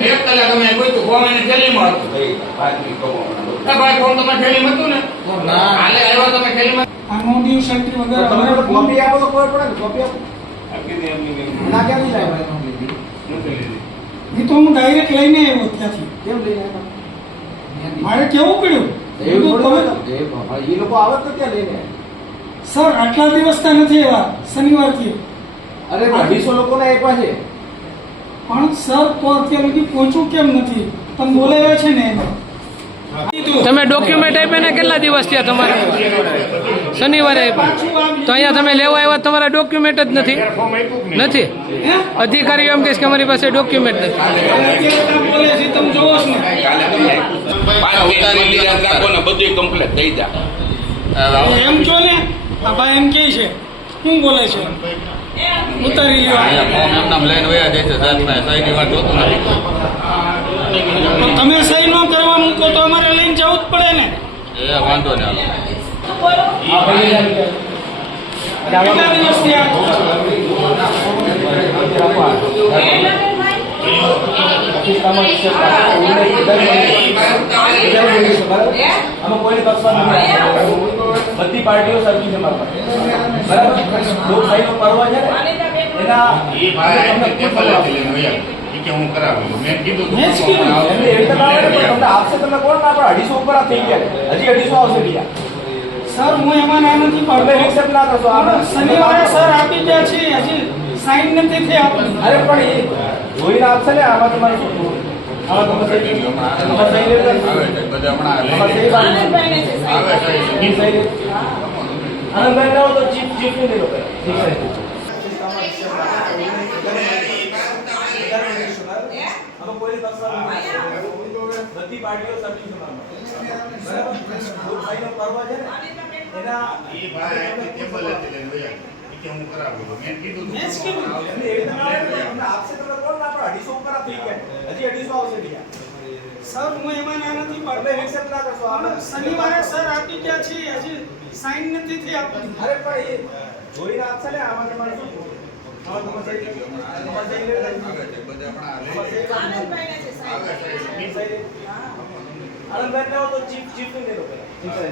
1 કલાક અમે કોઈ તો ફોર્મ એને થેલીમાં હતું ભાઈ ફોર્મ તમે થેલીમાં હતું ને ના હાલે આવ્યો તમે થેલીમાં આ નો ડ્યુ સેન્ટ્રી વગર તમે કોપી આપો તો ખબર પડે ને કોપી આપો આપી દે એમની ના કેમ નહીં લાવ્યા નથી લીધી એ તો હું ડાયરેક્ટ લઈને આવ્યો ત્યાંથી કેમ લઈને આવ્યા મારે કેવું પડ્યું એવું થોડું એ લોકો આવત તો ક્યાં લઈને સર આટલા દિવસથી નથી આવ્યા શનિવારથી અરે 250 લોકોને આપ્યા છે પણ સર તો અત્યાર સુધી પહોંચ્યું કેમ નથી તમે બોલાવ્યા છે ને એને તમે ડોક્યુમેન્ટ આપ્યા ને કેટલા દિવસ થયા તમારે શનિવારે આપ્યા તો અહીંયા તમે લેવા આવ્યા તમારા ડોક્યુમેન્ટ જ નથી ફોર્મ આપ્યું કે નહીં નથી અધિકારીઓ એમ કહે છે કે અમારી પાસે ડોક્યુમેન્ટ નથી અત્યારે બોલે છે તમે જોવો છો ને બધું કમ્પ્લીટ થઈ જાય એમ છો ને આ ભાઈ એમ કે છે શું બોલે છે ઉતારી લ્યો તમે સહી ન કરવા મૂકો તો અમારે લઈને જવું જ પડે ને વાંધો નહીં કેટલા દિવસ થયા બધી પાર્ટીઓ સરખી છે મારા બરાબર લોકશાહીનો પર્વ છે ને એના એ ભાઈ ટેબલ લઈને વયા કે હું કરાવું મેં કીધું મેં જ કીધું. એમને એવી રીતે ના આવે ને, તમને આપશે તમે કોણ ના પણ 250 ઉપર થઈ ગયા હજી 250 આવશે બીજા સર હું એમાં ના નથી તમે પાડતો એક્સેપ્ટ ના કરશો આપણે શનિવારે સર આપી ગયા છે હજી સાઈન નથી થઈ આપણી અરે પણ એ જોઈને આપશે ને આમાં તમારે શું જોવું? આમાં તમે સહી આમાં સહી લેવું છે? બધા હમણાં આમાં સહી બાકી છે. આવે સહી લે. આનંદભાઈ ના હોય તો ચીફ ને લઈ લો પહેલા. ઠીક છે બધી પાર્ટીઓ સરખી છે મારા. બરાબર લોકશાહીનો પર્વ છે ને એના એ ભાઈ ટેબલ લઈને વયા કે હું કરાવું મેં કીધું મેં જ કીધું. એમને એવી રીતે ના આવે ને, તમને આપશે તમે કોણ ના પણ 250 ઉપર થઈ ગયા હજી 250 આવશે બીજા સર હું એમાં ના નથી તમે પાડતો એક્સેપ્ટ ના કરશો આપણે શનિવારે સર આપી ગયા છે હજી સાઈન નથી થઈ આપણી અરે પણ એ જોઈને આપશે ને આમાં તમારે શું જોવું? આમાં તમે સહી લે. આમાં સહી લે. આમાં સહી બાકી છે. આનંદભાઈ ને હોય તો ચીફ ને લઈ લો પહેલા. ઠીક છે